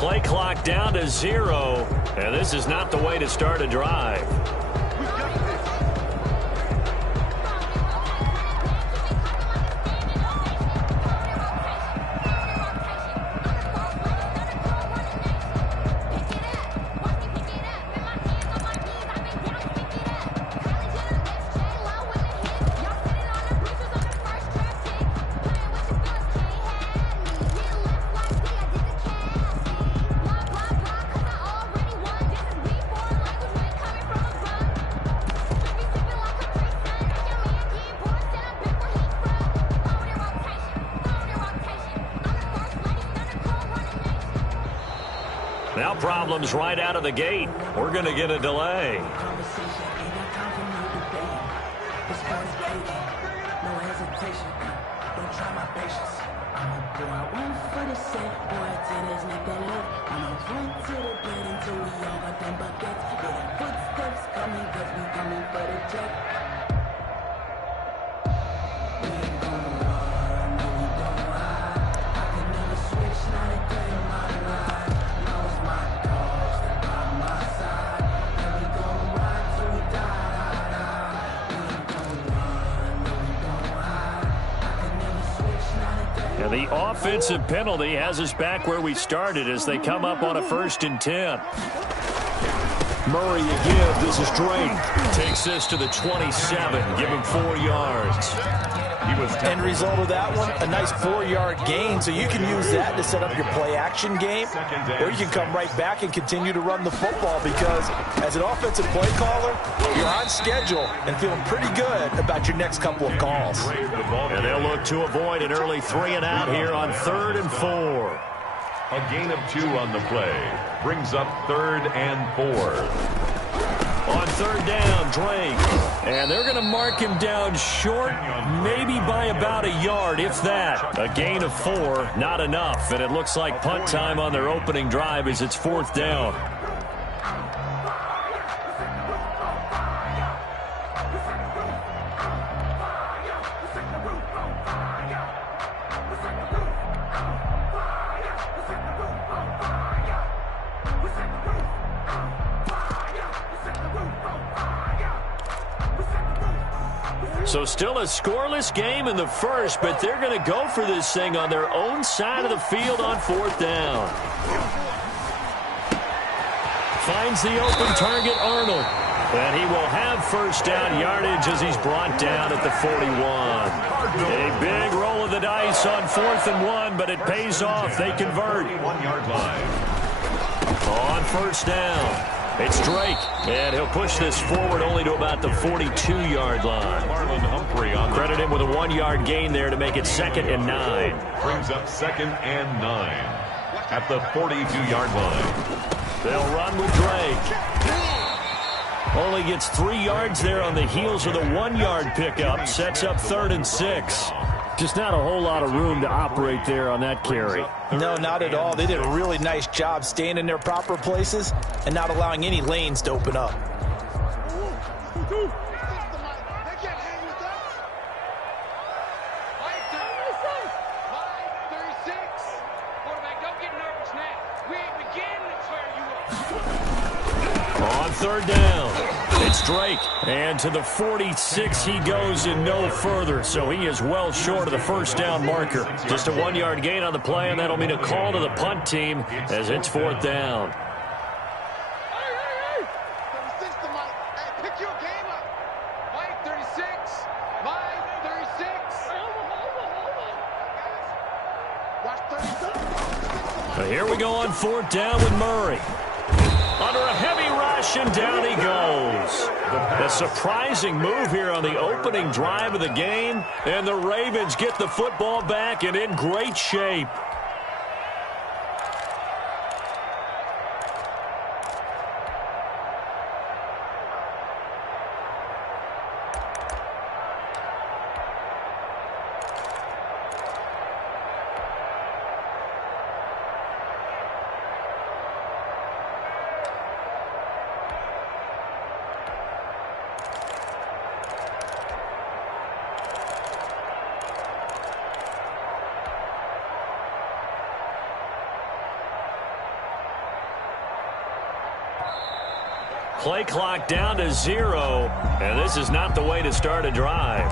Play clock down to 0, and this is not the way to start a drive. Now problems right out of the gate. We're going to get a delay. And the offensive penalty has us back where we started as they come up on a 1st and 10. Murray again. This is Drake. Takes this to the 27. Give him 4 yards. End result of that one, a nice 4-yard gain. So you can use that to set up your play-action game, or you can come right back and continue to run the football because as an offensive play caller, you're on schedule and feeling pretty good about your next couple of calls. And they'll look to avoid an early 3-and-out here on 3rd and 4. A gain of 2 on the play. Brings up 3rd and 4. On 3rd down, Drake. And they're going to mark him down short, maybe by about a yard, if that. A gain of 4, not enough. And it looks like punt time on their opening drive as it's 4th down. So still a scoreless game in the first, but they're going to go for this thing on their own side of the field on 4th down. Finds the open target, Arnold. And he will have 1st down yardage as he's brought down at the 41. A big roll of the dice on 4th and 1, but it pays off. They convert. 1-yard line. On 1st down. It's Drake, and he'll push this forward only to about the 42-yard line. Credit him with a 1-yard gain there to make it 2nd and 9. Brings up 2nd and 9 at the 42-yard line. They'll run with Drake. Only gets 3 yards there on the heels of the 1-yard pickup. Sets up 3rd and 6. Just not a whole lot of room to operate there on that carry. No, not at all. They did a really nice job staying in their proper places and not allowing any lanes to open up. On 3rd down, it's Drake. And to the 46 he goes and no further. So he is well short of the 1st down marker. Just a 1-yard gain on the play, and that'll mean a call to the punt team as it's 4th down. Here we go on 4th down with Murray. Under a heavy rush, and down he goes. A surprising move here on the opening drive of the game, and the Ravens get the football back and in great shape. Play clock down to 0, and this is not the way to start a drive.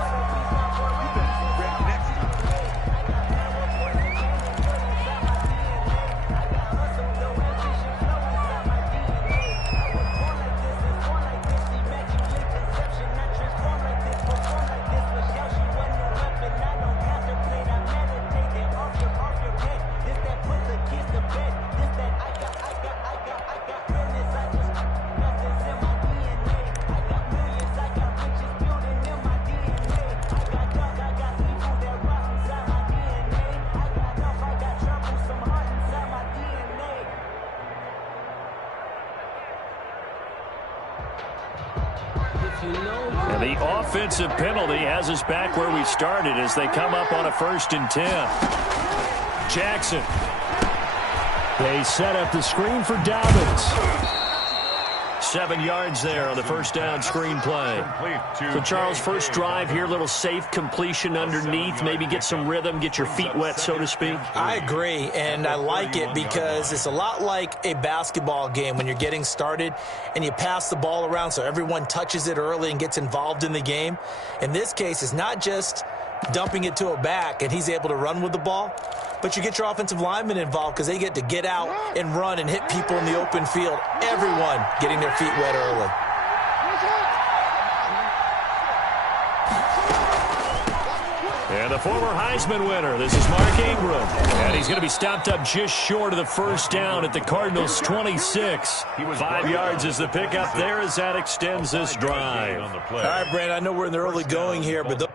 And the offensive penalty has us back where we started as they come up on a 1st and 10. Jackson. They set up the screen for Dobbins. 7 yards there on the first down screen play. So, Charles, first drive here, little safe completion underneath, maybe get some rhythm, get your feet wet, so to speak. I agree, and I like it because it's a lot like a basketball game when you're getting started and you pass the ball around so everyone touches it early and gets involved in the game. In this case, it's not just dumping it to a back and he's able to run with the ball, but you get your offensive linemen involved because they get to get out and run and hit people in the open field. Everyone getting their feet wet early. And the former Heisman winner, this is Mark Ingram. And he's going to be stopped up just short of the first down at the Cardinals' 26. 5 yards is the pickup there as that extends this drive. All right, Brandon, I know we're in the early going here, but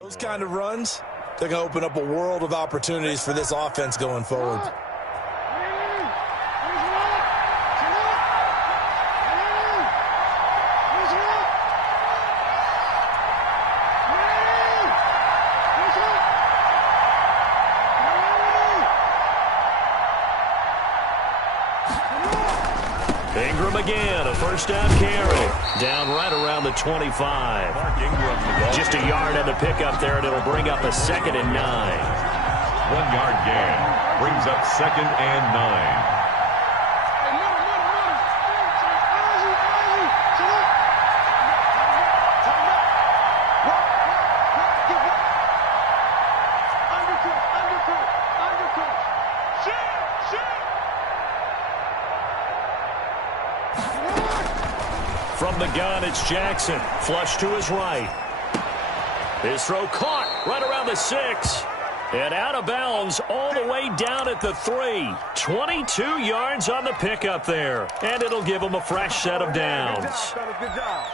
those kind of runs, they're going to open up a world of opportunities for this offense going forward. Ingram again, a first down carry. Down right around the 25. Just a yard on the pickup there, and it'll bring up a 2nd and 9. 1 yard gain brings up 2nd and 9. From the gun, it's Jackson. Flush to his right. His throw caught right around the 6. And out of bounds all the way down at the 3. 22 yards on the pickup there. And it'll give him a fresh set of downs. Good job.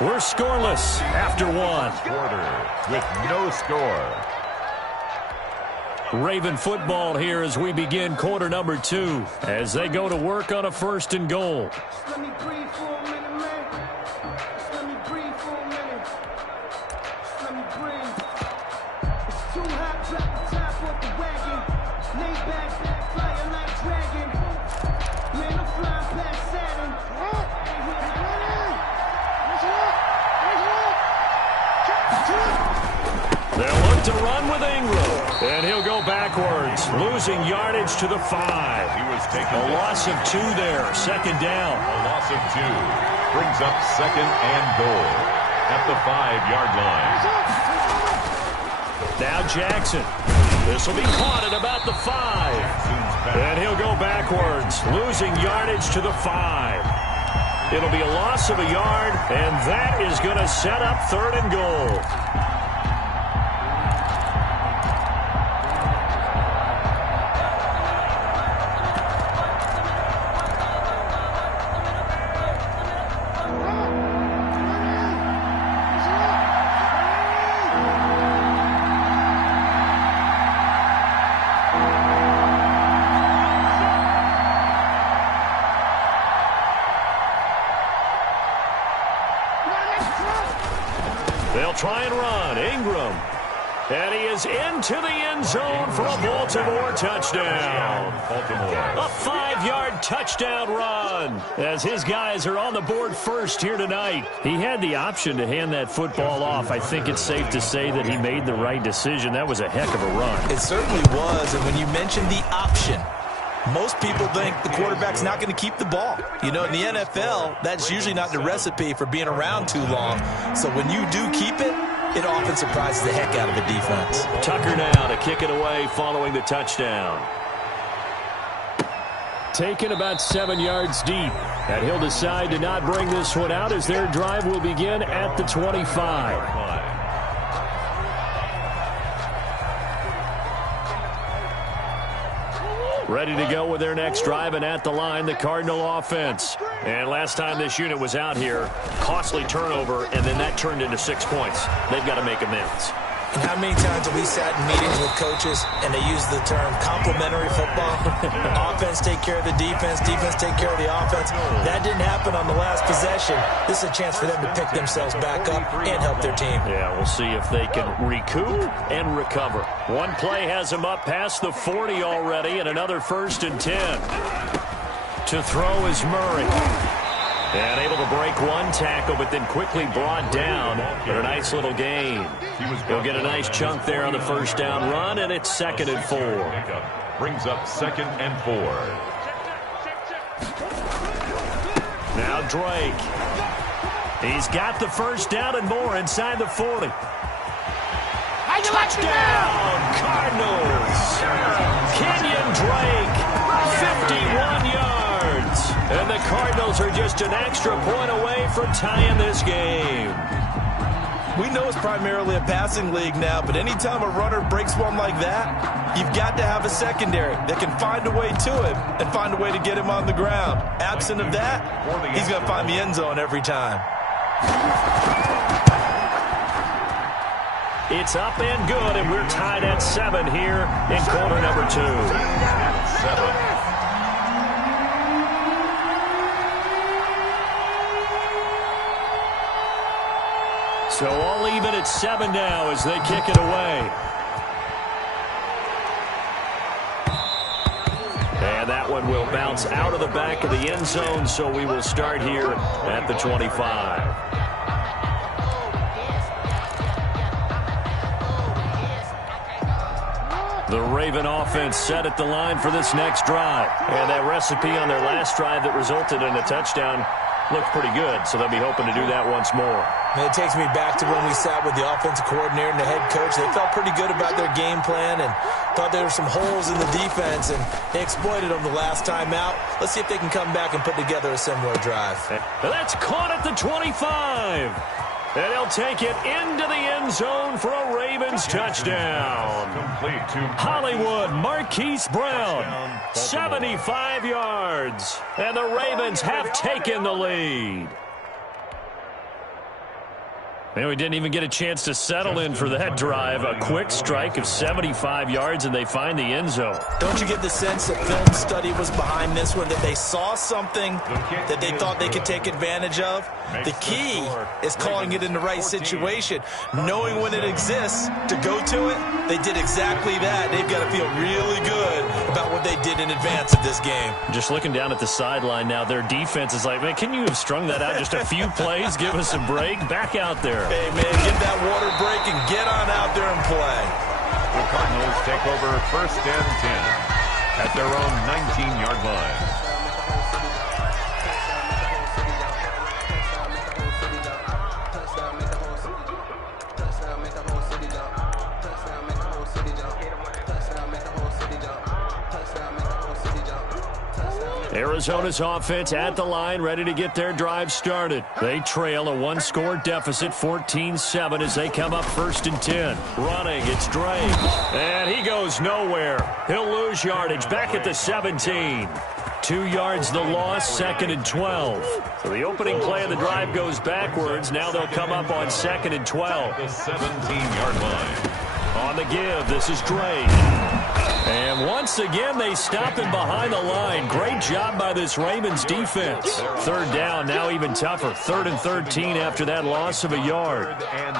We're scoreless after 1. Quarter with no score. Raven football here as we begin quarter number 2 as they go to work on a 1st and goal. Let me breathe for a minute, man. Let me breathe for a minute. Let me breathe. It's too Drop the top off the wagon. Lay back, flying like dragon. Man, I'm flying past Saturn. They'll look to run with Ingram. And he'll go backwards, losing yardage to the 5. He was taken a loss of 2 there, second down. A loss of 2 brings up second and goal at the 5-yard line. Now Jackson. This will be caught at about the 5. And he'll go backwards, losing yardage to the 5. It'll be a loss of a yard, and that is going to set up 3rd and goal. They'll try and run. Ingram. And he is into the end zone for a Baltimore touchdown. A 5-yard touchdown run as his guys are on the board first here tonight. He had the option to hand that football off. I think it's safe to say that he made the right decision. That was a heck of a run. It certainly was. And when you mention the option, most people think the quarterback's not going to keep the ball. You know, in the NFL, that's usually not the recipe for being around too long. So when you do keep it, it often surprises the heck out of the defense. Tucker now to kick it away following the touchdown. Taken about 7 yards deep. And he'll decide to not bring this one out as their drive will begin at the 25. Ready to go with their next drive, and at the line, the Cardinal offense. And last time this unit was out here, costly turnover, and then that turned into 6 points. They've got to make amends. And how many times have we sat in meetings with coaches and they use the term complementary football? Offense take care of the defense, defense take care of the offense. That didn't happen on the last possession. This is a chance for them to pick themselves back up and help their team. Yeah, we'll see if they can recoup and recover. One play has them up past the 40 already, and another 1st and 10. To throw is Murray. And able to break one tackle, but then quickly brought down. But a nice little gain. He'll get a nice chunk there on the 1st down run, and it's 2nd and 4. Brings up 2nd and 4. Now Drake. He's got the 1st down and more inside the 40. Touchdown, Cardinals. Kenyon Drake, 51 yards. And the Cardinals are just an extra point away from tying this game. We know it's primarily a passing league now, but anytime a runner breaks one like that, you've got to have a secondary that can find a way to him and find a way to get him on the ground. Absent of that, he's going to find the end zone every time. It's up and good, and we're tied at 7 here in quarter number 2. 7. So all even at 7 now as they kick it away. And that one will bounce out of the back of the end zone, so we will start here at the 25. The Raven offense set at the line for this next drive. And that recipe on their last drive that resulted in a touchdown looked pretty good, so they'll be hoping to do that once more. And it takes me back to when we sat with the offensive coordinator and the head coach. They felt pretty good about their game plan and thought there were some holes in the defense, and they exploited them the last time out. Let's see if they can come back and put together a similar drive. That's caught at the 25. And he'll take it into the end zone for a Ravens touchdown. Complete to Hollywood Marquise Brown, 75 yards. And the Ravens have taken the lead. And we didn't even get a chance to settle in for that drive. A quick strike of 75 yards, and they find the end zone. Don't you get the sense that film study was behind this one, that they saw something that they thought they could take advantage of? The key is calling it in the right situation. Knowing when it exists to go to it, they did exactly that. They've got to feel really good about what they did in advance of this game. Just looking down at the sideline now, their defense is like, man, can you have strung that out just a few plays? Give us a break. Back out there. Hey, man, get that water break and get on out there and play. The Cardinals take over 1st and 10 at their own 19-yard line. Arizona's offense at the line, ready to get their drive started. They trail a one-score deficit, 14-7, as they come up 1st and 10. Running, it's Drake. And he goes nowhere. He'll lose yardage back at the 17. 2 yards the loss, 2nd and 12. So the opening play of the drive goes backwards. Now they'll come up on 2nd and 12. The 17-yard line. On the give, this is Drake. And once again, they stop him behind the line. Great job by this Ravens defense. 3rd down, now even tougher. 3rd and 13 after that loss of a yard. 3rd and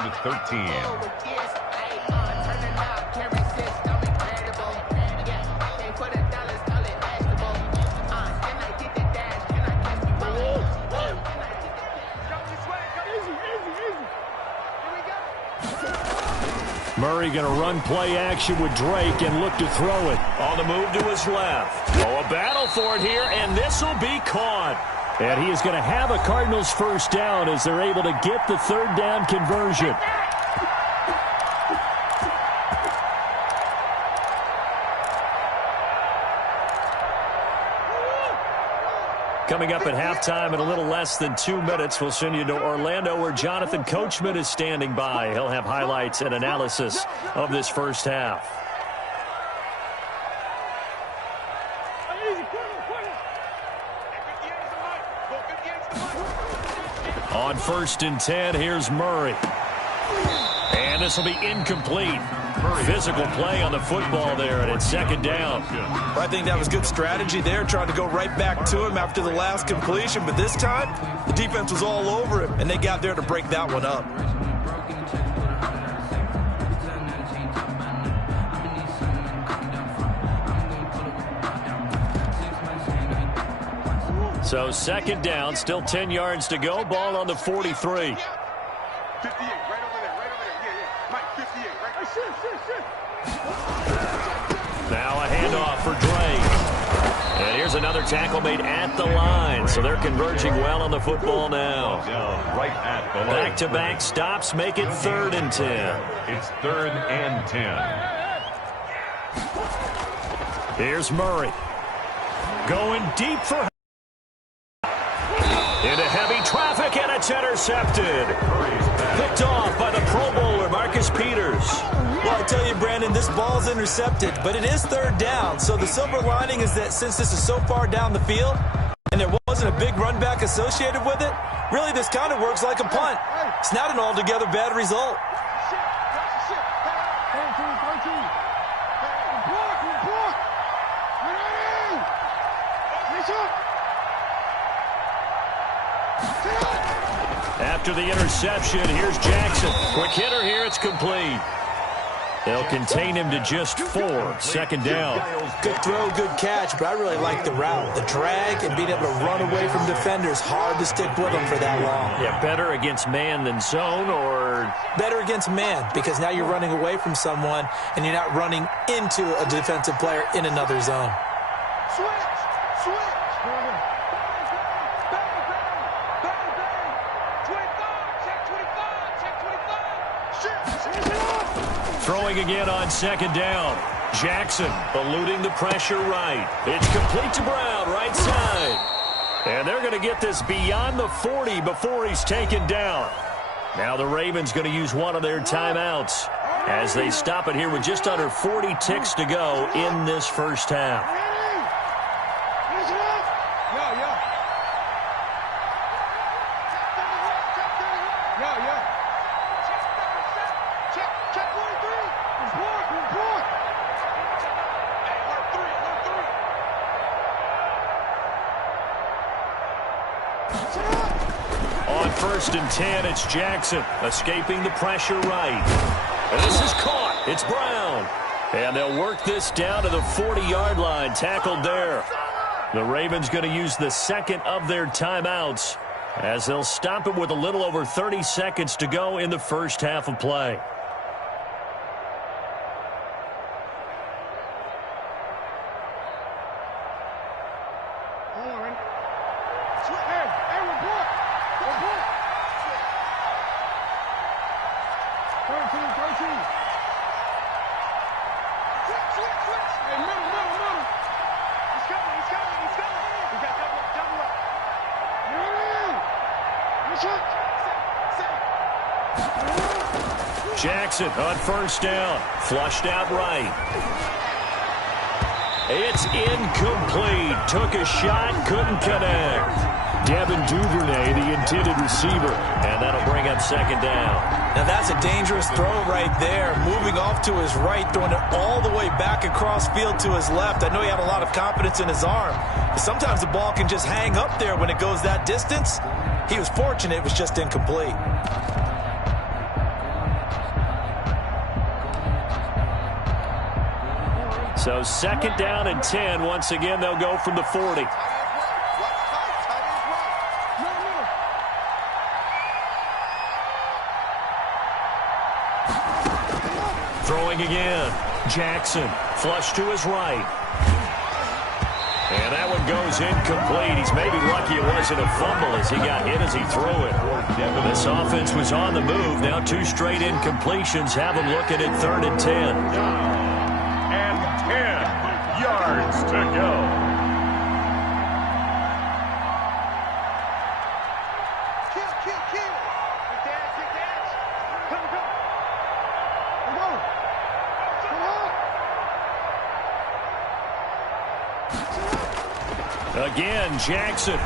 13. Murray going to run play action with Drake and look to throw it. On the move to his left. Oh, a battle for it here, and this will be caught. And he is going to have a Cardinals 1st down as they're able to get the 3rd down conversion. Coming up at halftime in a little less than 2 minutes, we'll send you to Orlando where Jonathan Coachman is standing by. He'll have highlights and analysis of this first half. On 1st and 10, here's Murray. And this will be incomplete. Physical play on the football there, and it's 2nd down. Well, I think that was good strategy there, trying to go right back to him after the last completion. But this time, the defense was all over him, and they got there to break that one up. So 2nd down, still 10 yards to go. Ball on the 43. 58, right over there, yeah. Mike, 58, right there. Now a handoff for Drake. And here's another tackle made at the line. So they're converging well on the football now. Right at the line. Back-to-back stops make it 3rd and 10. It's 3rd and 10. Here's Murray. Going deep for into heavy traffic, and it's intercepted. Picked off by the Pro Bowler, Marcus Peters. Well, I tell you, Brandon, this ball's intercepted, but it is 3rd down. So the silver lining is that since this is so far down the field and there wasn't a big run back associated with it, really this kind of works like a punt. It's not an altogether bad result. After the interception, here's Jackson. Quick hitter here, it's complete. They'll contain him to just 4. 2nd down. Good throw, good catch, but I really like the route. The drag and being able to run away from defenders, hard to stick with them for that long. Yeah, better against man than zone, or? Better against man, because now you're running away from someone and you're not running into a defensive player in another zone. Switch. Throwing again on 2nd down. Jackson eluding the pressure right. It's complete to Brown, right side. And they're going to get this beyond the 40 before he's taken down. Now the Ravens going to use one of their timeouts as they stop it here with just under 40 ticks to go in this first half. first and 10, it's Jackson escaping the pressure right. And this is caught. It's Brown. And they'll work this down to the 40-yard line, tackled there. The Ravens going to use the second of their timeouts as they'll stop it with a little over 30 seconds to go in the first half of play. Jackson on first down. Flushed out right. It's incomplete. Took a shot, couldn't connect. Devin Duvernay, the intended receiver. And that'll bring up second down. Now that's a dangerous throw right there. Moving off to his right, throwing it all the way back across field to his left. I know he had a lot of confidence in his arm. But sometimes the ball can just hang up there when it goes that distance. He was fortunate it was just incomplete. So second down and 10. Once again, they'll go from the 40. Throwing again. Jackson. Flush to his right. And that one goes incomplete. He's maybe lucky it wasn't a fumble as he got hit as he threw it. This offense was on the move. Now 2 straight incompletions have them looking at 3rd and 10. And 10 yards to go. Kill. Big dance. Come on. Again, Jackson.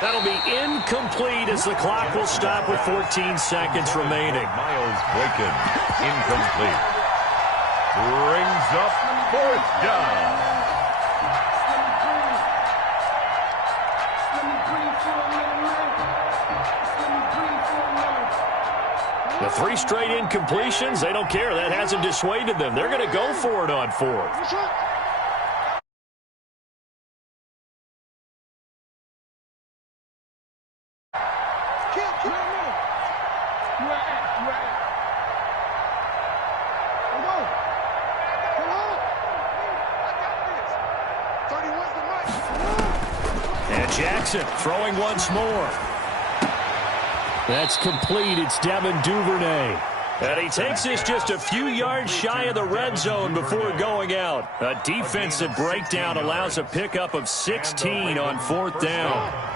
That'll be incomplete as the clock will stop with 14 seconds remaining. Miles Boykin, incomplete. Brings up 4th down. The 3 straight incompletions, they don't care. That hasn't dissuaded them. They're going to go for it on 4th. And Jackson throwing once more. That's complete. It's Devin Duvernay. And he takes this just a few yards shy of the red zone before going out. A defensive breakdown allows a pickup of 16 on 4th down.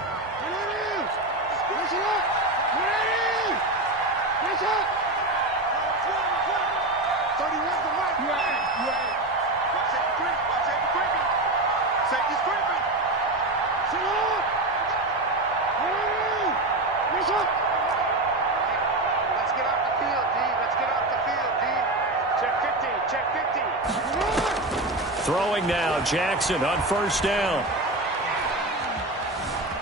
Throwing now, Jackson on first down.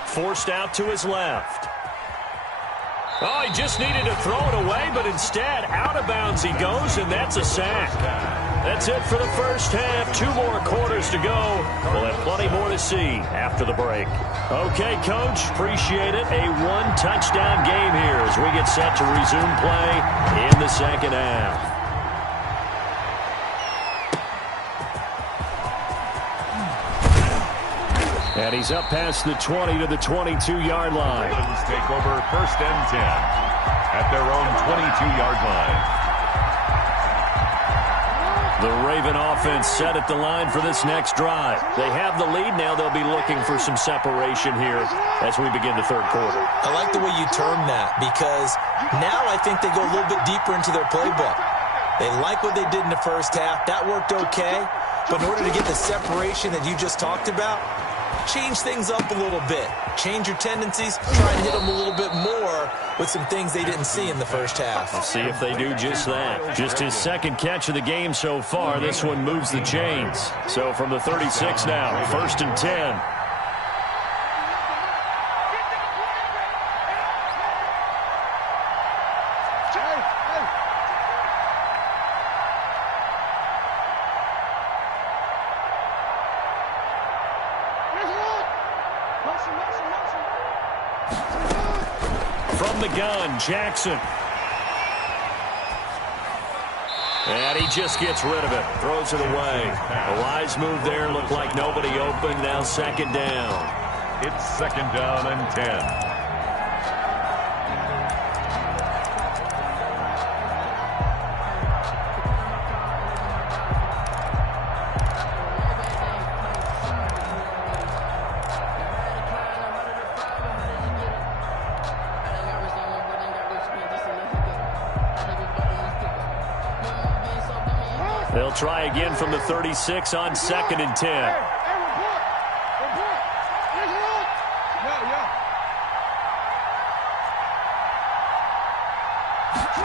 Forced out to his left. Oh, he just needed to throw it away, but instead, out of bounds he goes, and that's a sack. That's it for the first half. 2 more quarters to go. We'll have plenty more to see after the break. Okay, Coach, appreciate it. A 1-touchdown game here as we get set to resume play in the second half. And he's up past the 20 to the 22-yard line. Ravens take over 1st and 10 at their own 22-yard line. The Raven offense set at the line for this next drive. They have the lead now. They'll be looking for some separation here as we begin the 3rd quarter. I like the way you term that because now I think they go a little bit deeper into their playbook. They like what they did in the first half. That worked okay. But in order to get the separation that you just talked about, change things up a little bit. Change your tendencies. Try and hit them a little bit more with some things they didn't see in the first half. We'll see if they do just that. Just his 2nd catch of the game so far. This one moves the chains. So from the 36 now, 1st and 10. From the gun, Jackson. And he just gets rid of it. Throws it away. A wise move there. Looked like nobody open. Now second down. It's second down and 10. They'll try again from the 36 on second and 10.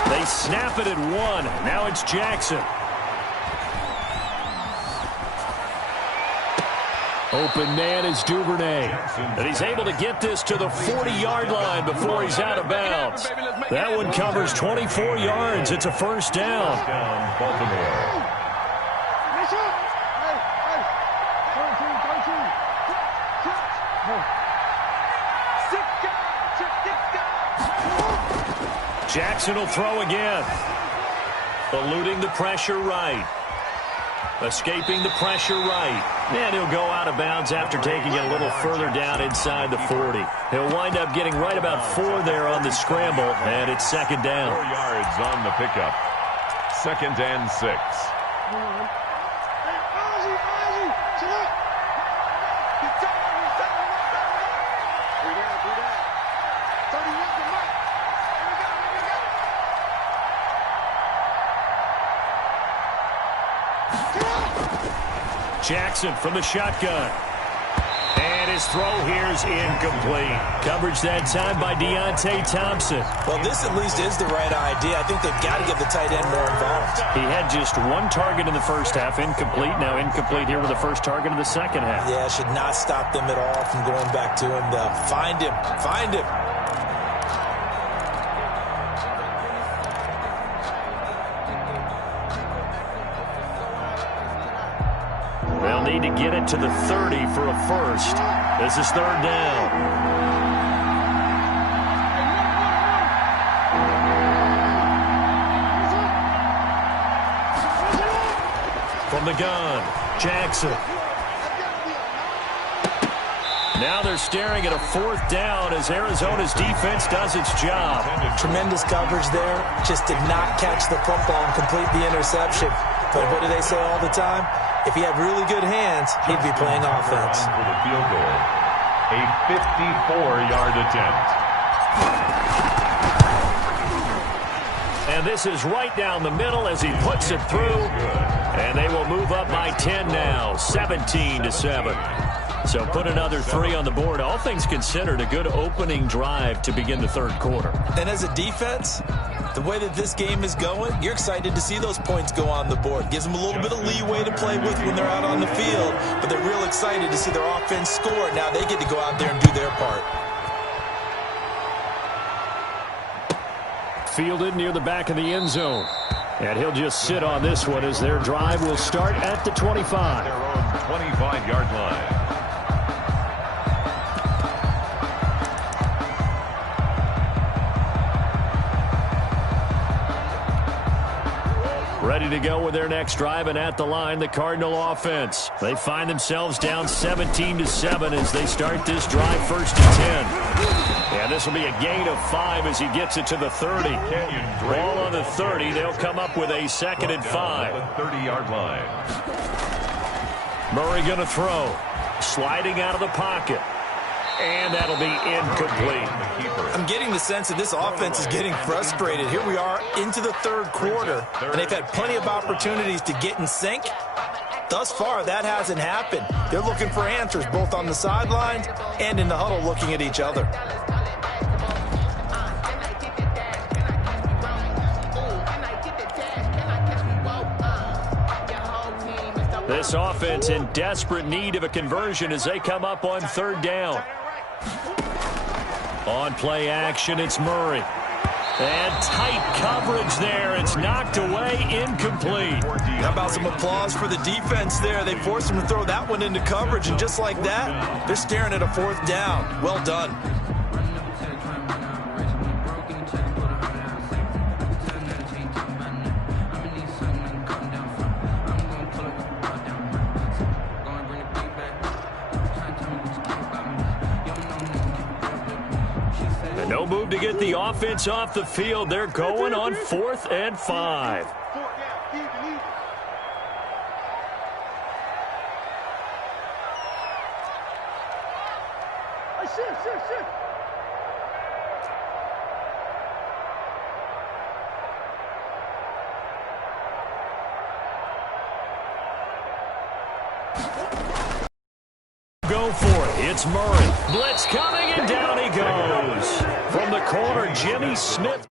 They snap it at 1. Now it's Jackson. Open man is Duvernay. And he's able to get this to the 40-yard line before he's out of bounds. That one covers 24 yards. It's a first down. Baltimore. Jackson will throw again. Eluding the pressure right. Escaping the pressure right. And he'll go out of bounds after taking it a little further down inside the 40. He'll wind up getting right about 4 there on the scramble, and it's second down. 4 yards on the pickup. Second and 6. Jackson from the shotgun. And his throw here is incomplete. Coverage that time by Deontay Thompson. Well, this at least is the right idea. I think they've got to get the tight end more involved. He had just 1 target in the first half, incomplete. Now incomplete here with the first target in the second half. Yeah, should not stop them at all from going back to him. Find him. Find him. They'll need to get it to the 30 for a first. This is third down. From the gun, Jackson. Now they're staring at a fourth down as Arizona's defense does its job. Tremendous coverage there. Just did not catch the football and complete the interception. But what do they say all the time? If he had really good hands, he'd be playing offense. For the field goal, a 54-yard attempt. And this is right down the middle as he puts it through. And they will move up by 10 now, 17-7. So put another 3 on the board. All things considered, a good opening drive to begin the third quarter. And as a defense, the way that this game is going, you're excited to see those points go on the board. Gives them a little bit of leeway to play with when they're out on the field, but they're real excited to see their offense score. Now they get to go out there and do their part. Fielded near the back of the end zone. And he'll just sit on this one as their drive will start at the 25. Their own 25-yard line. Ready to go with their next drive, and at the line, the Cardinal offense. They find themselves down 17-7 as they start this drive first and 10. And this will be a gain of 5 as he gets it to the 30. Ball on the 30. They'll come up with a second and 5. 30-yard line. Murray going to throw. Sliding out of the pocket. And that'll be incomplete. I'm getting the sense that this offense is getting frustrated. Here we are into the third quarter, and they've had plenty of opportunities to get in sync. Thus far, that hasn't happened. They're looking for answers both on the sidelines and in the huddle looking at each other. This offense in desperate need of a conversion as they come up on third down. On play action, it's Murray. And tight coverage there. It's knocked away, incomplete. How about some applause for the defense there? They forced him to throw that one into coverage, and just like that, they're staring at a 4th down. Well done. No move to get the offense off the field. They're going on 4th and 5. Go for it. It's Murray. Blitz coming, and down he goes. From the corner, Jimmy Smith.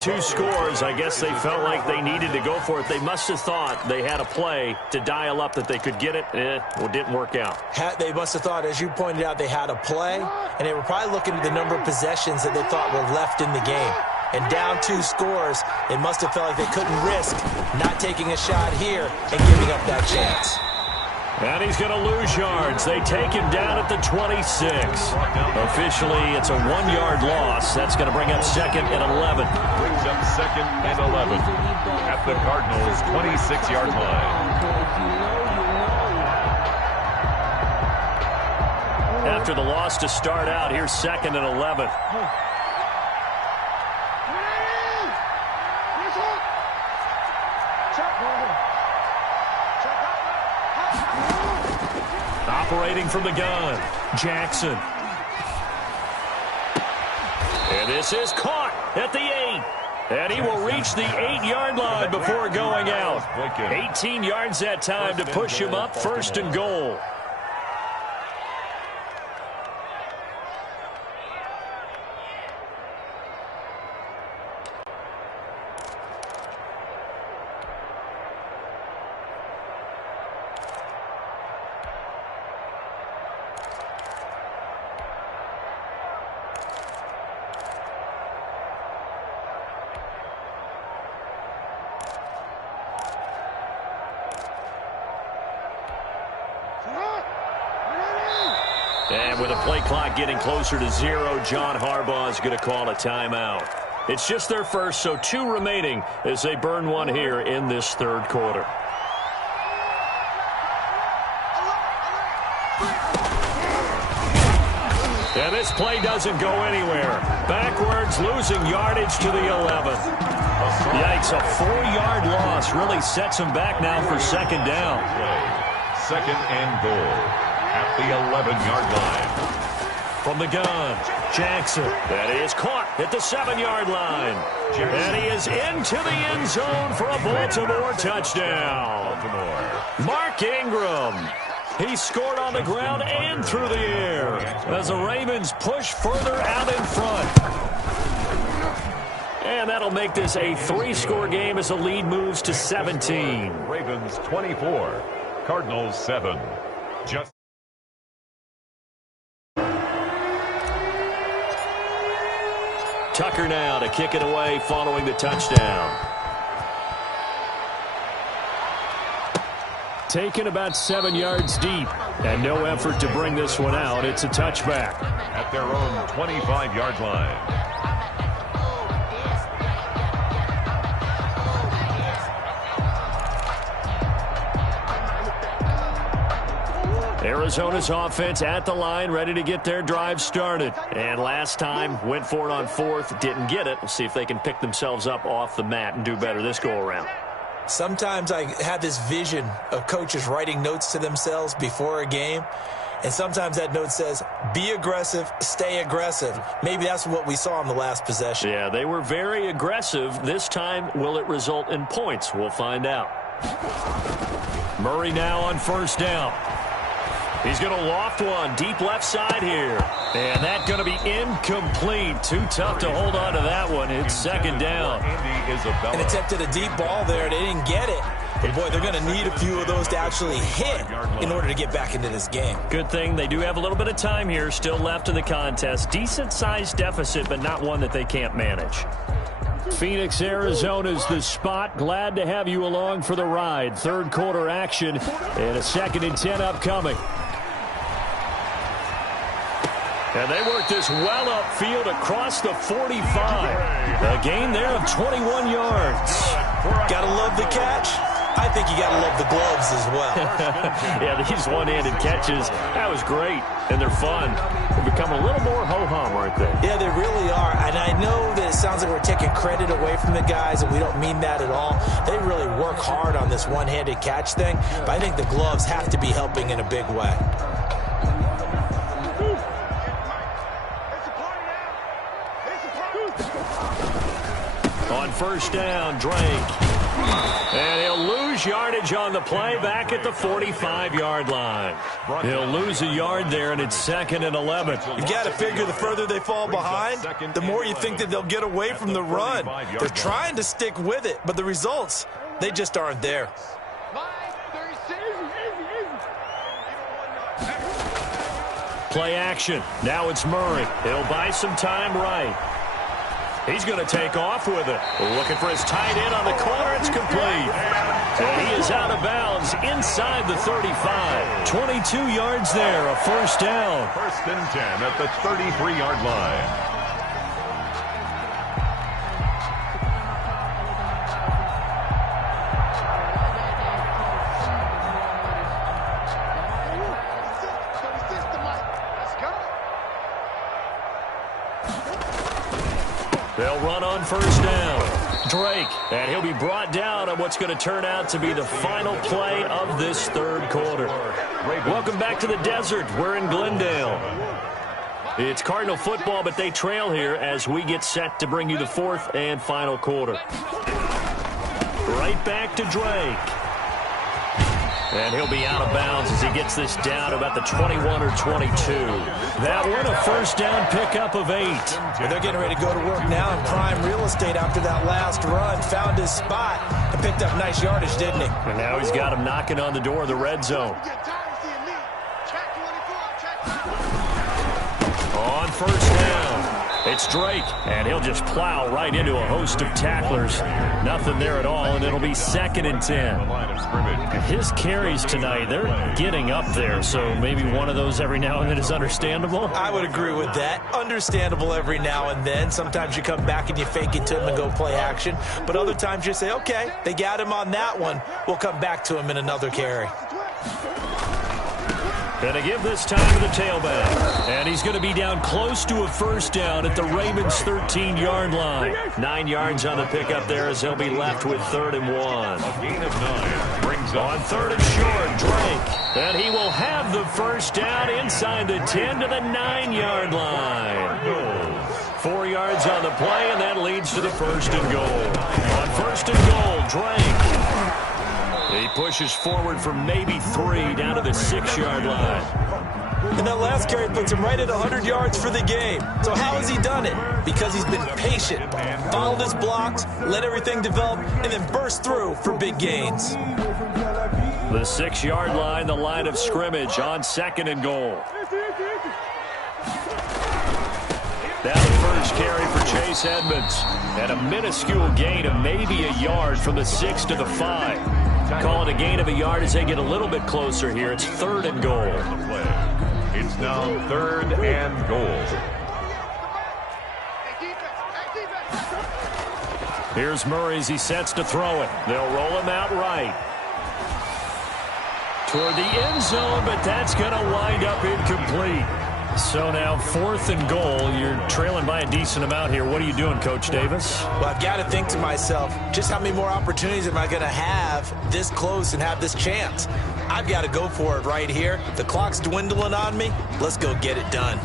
2 scores. I guess they felt like they needed to go for it. They must have thought they had a play to dial up that they could get it. Well, it didn't work out. They must have thought, as you pointed out, they had a play, and they were probably looking at the number of possessions that they thought were left in the game. And down 2 scores, they must have felt like they couldn't risk not taking a shot here and giving up that chance. And he's going to lose yards. They take him down at the 26. Officially, it's a 1-yard loss. That's going to bring up 2nd and 11. Brings up 2nd and 11 at the Cardinals' 26-yard line. After the loss to start out, here's 2nd and 11. Operating from the gun, Jackson. And this is caught at the 8. And he will reach the 8-yard line before going out. 18 yards that time to push him up 1st and goal. And with the play clock getting closer to 0, John Harbaugh is going to call a timeout. It's just their first, so 2 remaining as they burn one here in this 3rd quarter. And this play doesn't go anywhere. Backwards, losing yardage to the 11. Yikes, a 4-yard loss really sets them back now for 2nd down. 2nd and goal at the 11-yard line. From the gun, Jackson. That is caught at the 7-yard line. And he is into the end zone for a Baltimore touchdown. Mark Ingram. He scored on the ground and through the air as the Ravens push further out in front. And that'll make this a 3-score game as the lead moves to 17. Ravens 24, Cardinals 7. Just Tucker now to kick it away following the touchdown. Taken about 7 yards deep, and no effort to bring this one out. It's a touchback. At their own 25-yard line. Arizona's offense at the line, ready to get their drive started. And last time, went for it on 4th, didn't get it. We'll see if they can pick themselves up off the mat and do better this go-around. Sometimes I have this vision of coaches writing notes to themselves before a game, and sometimes that note says, be aggressive, stay aggressive. Maybe that's what we saw in the last possession. Yeah, they were very aggressive. This time, will it result in points? We'll find out. Murray now on 1st down. He's going to loft one deep left side here. And that's going to be incomplete. Too tough to hold on to that one. It's 2nd down. And attempted a deep ball there. They didn't get it. But boy, they're going to need a few of those to actually hit in order to get back into this game. Good thing they do have a little bit of time here still left in the contest. Decent-sized deficit, but not one that they can't manage. Phoenix, Arizona's the spot. Glad to have you along for the ride. Third quarter action and a 2nd and 10 upcoming. And they work this well upfield across the 45. A gain there of 21 yards. Gotta love the catch. I think you gotta love the gloves as well. Yeah, these one-handed catches, that was great, and they're fun. They become a little more ho-hum, aren't they? Yeah, they really are, and I know that it sounds like we're taking credit away from the guys, and we don't mean that at all. They really work hard on this one-handed catch thing, but I think the gloves have to be helping in a big way. On first down, Drake. And he'll lose yardage on the play back at the 45-yard line. He'll lose a yard there, and it's 2nd and 11. You got to figure the further they fall behind, the more you think that they'll get away from the run. They're trying to stick with it, but the results, they just aren't there. Play action. Now it's Murray. He'll buy some time right. He's going to take off with it. Looking for his tight end on the corner. It's complete. And he is out of bounds inside the 35. 22 yards there, a first down. 1st and 10 at the 33-yard line. They'll run on first down. Drake, and he'll be brought down on what's going to turn out to be the final play of this third quarter. Welcome back to the desert. We're in Glendale. It's Cardinal football, but they trail here as we get set to bring you the 4th and final quarter. Right back to Drake. And he'll be out of bounds as he gets this down about the 21 or 22. That one, a first down pickup of 8. Well, they're getting ready to go to work now in prime real estate after that last run. Found his spot and picked up nice yardage, didn't he? And now he's got him knocking on the door of the red zone. On first down, it's Drake, and he'll just plow right into a host of tacklers. Nothing there at all, and it'll be 2nd and 10. His carries tonight, they're getting up there, so maybe one of those every now and then is understandable. I would agree with that. Understandable every now and then. Sometimes you come back and you fake it to him and go play action, but other times you say, okay, they got him on that one. We'll come back to him in another carry. Going to give this time to the tailback. And he's going to be down close to a first down at the Ravens' 13-yard line. 9 yards on the pickup there as he'll be left with 3rd and 1. A gain of 9 brings on 3rd and short, Drake. And he will have the first down inside the 10 to the 9-yard line. 4 yards on the play, and that leads to the 1st and goal. On 1st and goal, Drake. He pushes forward from maybe 3 down to the 6-yard line. And that last carry puts him right at 100 yards for the game. So how has he done it? Because he's been patient, followed his blocks, let everything develop, and then burst through for big gains. The 6-yard line, the line of scrimmage on 2nd and goal. Now the first carry for Chase Edmonds. And a minuscule gain of maybe a yard from the 6 to the 5. Call it a gain of a yard as they get a little bit closer here. It's 3rd and goal. It's now 3rd and goal. Here's Murray as he sets to throw it. They'll roll him out right. Toward the end zone, but that's going to wind up incomplete. So now 4th and goal. You're trailing by a decent amount here. What are you doing, Coach Davis? Well, I've got to think to myself, just how many more opportunities am I going to have this close and have this chance? I've got to go for it right here. The clock's dwindling on me. Let's go get it done.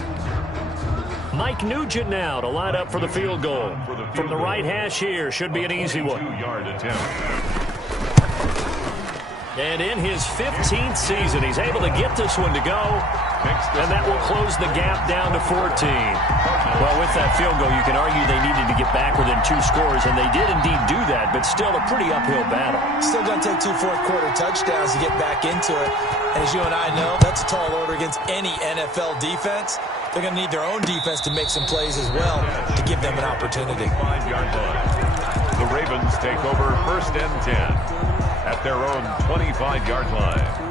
Mike Nugent now to line up for the field goal. From the right hash here, should be an easy one. 2-yard attempt. And in his 15th season, he's able to get this one to go. And that will close the gap down to 14. Well, with that field goal, you can argue they needed to get back within 2 scores, and they did indeed do that, but still a pretty uphill battle. Still going to take 2 fourth-quarter touchdowns to get back into it. And as you and I know, that's a tall order against any NFL defense. They're going to need their own defense to make some plays as well to give them an opportunity. 5-yard line. The Ravens take over 1st and 10 at their own 25-yard line.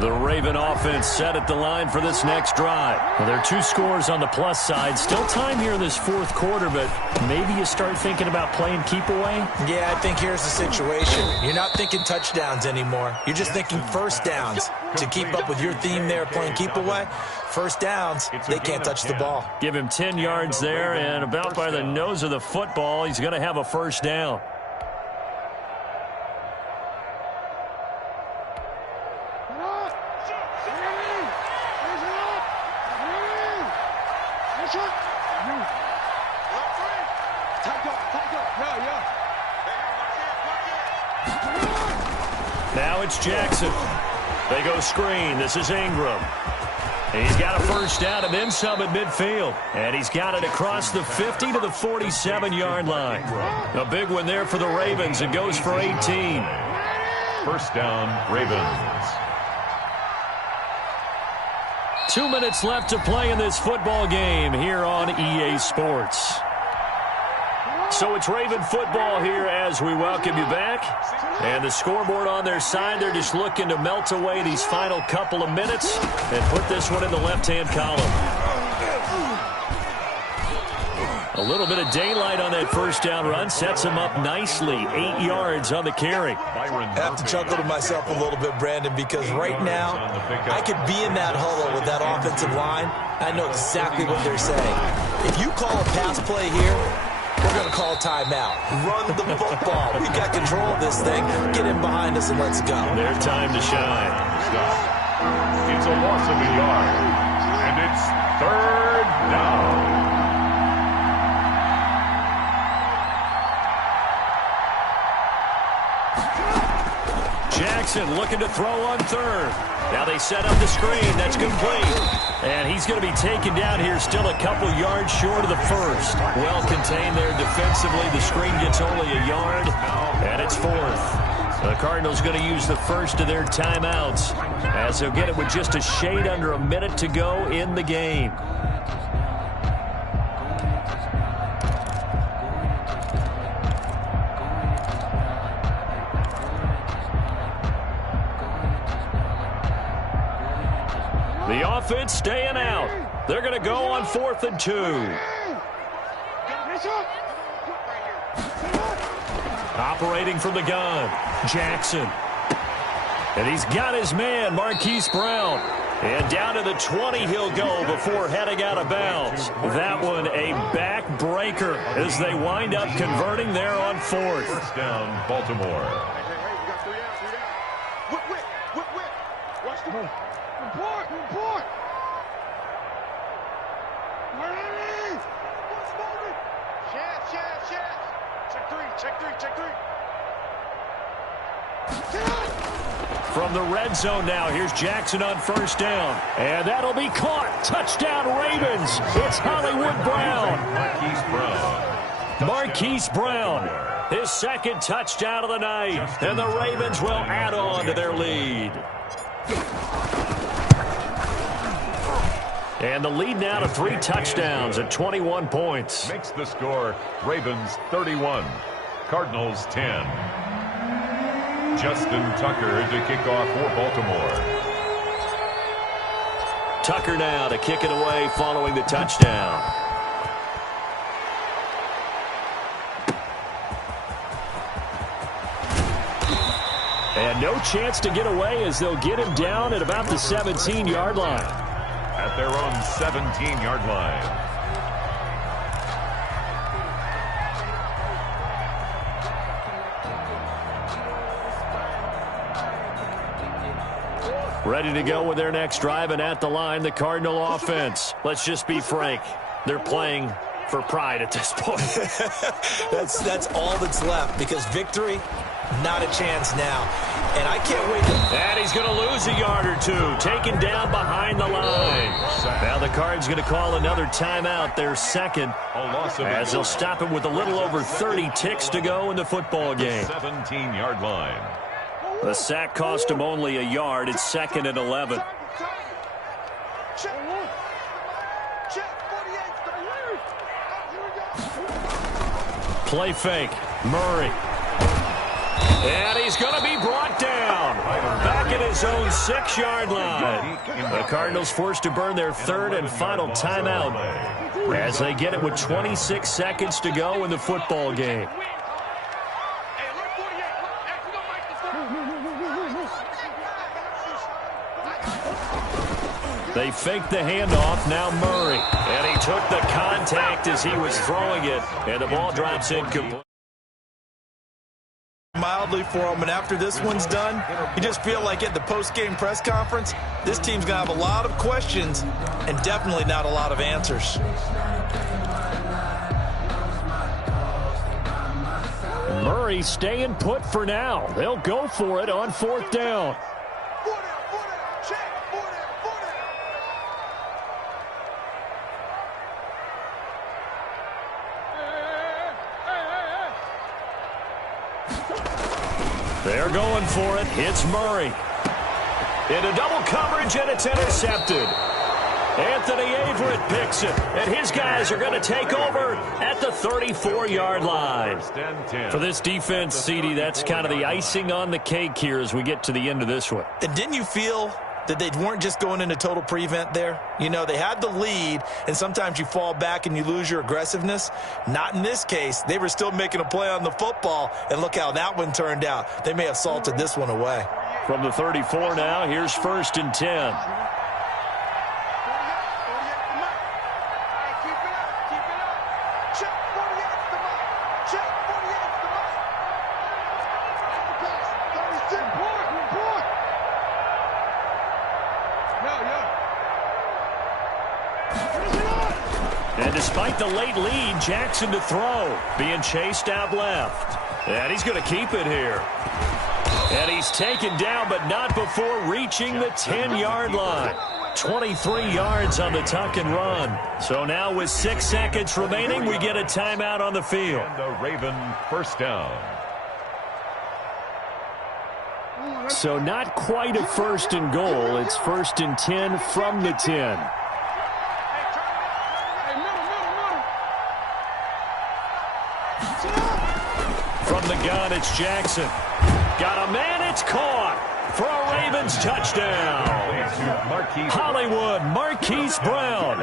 The Raven offense set at the line for this next drive. Well, there are 2 scores on the plus side. Still time here in this 4th quarter, but maybe you start thinking about playing keep away? Yeah, I think here's the situation. You're not thinking touchdowns anymore. You're just thinking first downs. To keep up with your theme there, playing keep away, first downs, they can't touch the ball. Give him 10 yards there, and about by the nose of the football, he's going to have a first down. Now it's Jackson. They go screen. This is Ingram. He's got a first down and then some at midfield. And he's got it across the 50 to the 47-yard line. A big one there for the Ravens. It goes for 18. First down, Ravens. 2 minutes left to play in this football game here on EA Sports. So it's Raven football here as we welcome you back. And the scoreboard on their side, they're just looking to melt away these final couple of minutes and put this one in the left-hand column. A little bit of daylight on that first down run sets him up nicely. 8 yards on the carry. I have to chuckle to myself a little bit, Brandon, because right now I could be in that huddle with that offensive line. I know exactly what they're saying. If you call a pass play here, we're going to call timeout. Run the football. We got control of this thing. Get in behind us and let's go. Their time to shine. It's a loss of a yard, and it's 3rd down. Jackson looking to throw on 3rd. Now they set up the screen. That's complete. And he's going to be taken down here still a couple yards short of the first. Well contained there defensively. The screen gets only a yard, and it's 4th. The Cardinals going to use the first of their timeouts as they'll get it with just a shade under a minute to go in the game. The offense staying out. They're going to go on 4th and 2. Operating from the gun, Jackson. And he's got his man, Marquise Brown. And down to the 20 he'll go before heading out of bounds. That one a backbreaker as they wind up converting there on 4th. First down, Baltimore. Watch the report. Report. Check three. From the red zone now, here's Jackson on first down. And that'll be caught. Touchdown, Ravens. It's Hollywood Brown. Marquise Brown. His 2nd touchdown of the night. And the Ravens will add on to their lead. And the lead now to 3 touchdowns at 21 points. Makes the score Ravens 31, Cardinals 10. Justin Tucker to kick off for Baltimore. Tucker now to kick it away following the touchdown. And no chance to get away as they'll get him down at about the 17-yard line. At their own 17-yard line. Ready to go with their next drive, and at the line, the Cardinal offense. Let's just be frank. They're playing for pride at this point. that's all that's left, because victory, not a chance now. And I can't wait to... And he's going to lose a yard or two, taken down behind the line. Now the Card's going to call another timeout, their second, as they'll stop him with a little over 30 ticks to go in the football game. 17-yard line. The sack cost him only a yard. It's 2nd and 11. Play fake. Murray. And he's going to be brought down. Back at his own 6-yard line. The Cardinals forced to burn their 3rd and final timeout as they get it with 26 seconds to go in the football game. They faked the handoff. Now Murray. And he took the contact as he was throwing it. And the ball drops incomplete. Mildly for him, and after this one's done, you just feel like at the post-game press conference, this team's going to have a lot of questions and definitely not a lot of answers. Murray staying put for now. They'll go for it on 4th down. They're going for it. It's Murray. Into double coverage, and it's intercepted. Anthony Averett picks it, and his guys are going to take over at the 34-yard line. For this defense, CD, that's kind of the icing on the cake here as we get to the end of this one. And didn't you feel that they weren't just going into total prevent there? You know, they had the lead, and sometimes you fall back and you lose your aggressiveness. Not in this case. They were still making a play on the football, and look how that one turned out. They may have salted this one away. From the 34 now, here's 1st and 10. And despite the late lead, Jackson to throw. Being chased out left. And he's going to keep it here. And he's taken down, but not before reaching the 10-yard line. 23 yards on the tuck and run. So now with 6 seconds remaining, we get a timeout on the field. And the Raven 1st down. So not quite a 1st and goal. It's 1st and 10 from the 10. From the gun, it's Jackson. Got a man, it's caught for a Ravens touchdown. Hollywood, Marquise Brown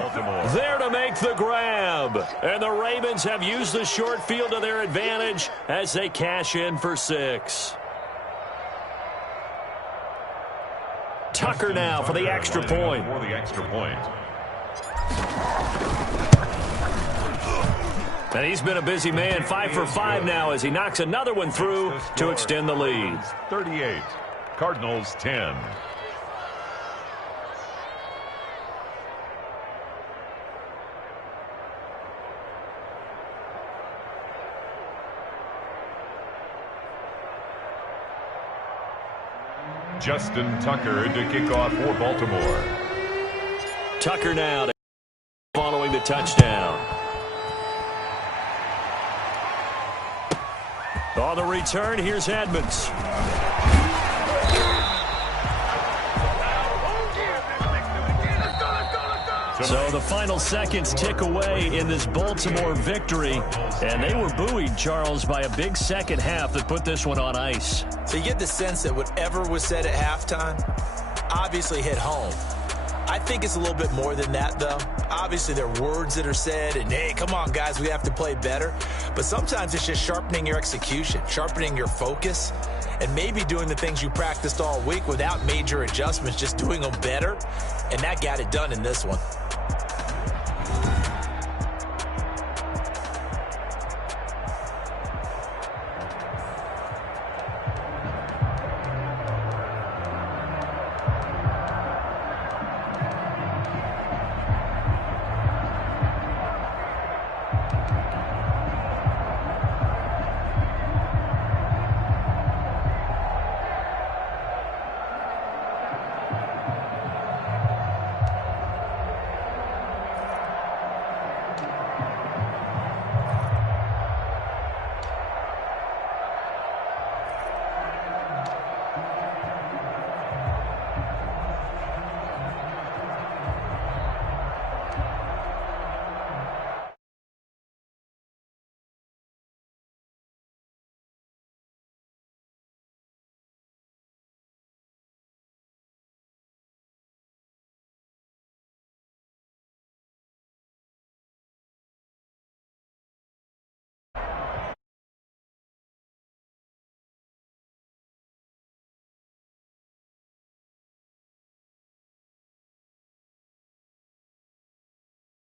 there to make the grab. And the Ravens have used the short field to their advantage as they cash in for 6. Tucker now for the extra point. And he's been a busy man, 5 for 5 now as he knocks another one through to extend the lead. 38, Cardinals 10. Justin Tucker to kick off for Baltimore. Tucker now following the touchdown. On the return, here's Edmonds. So the final seconds tick away in this Baltimore victory. And they were buoyed, Charles, by a big second half that put this one on ice. So you get the sense that whatever was said at halftime obviously hit home. I think it's a little bit more than that, though. Obviously, there are words that are said, and, hey, come on, guys, we have to play better. But sometimes it's just sharpening your execution, sharpening your focus, and maybe doing the things you practiced all week without major adjustments, just doing them better. And that got it done in this one.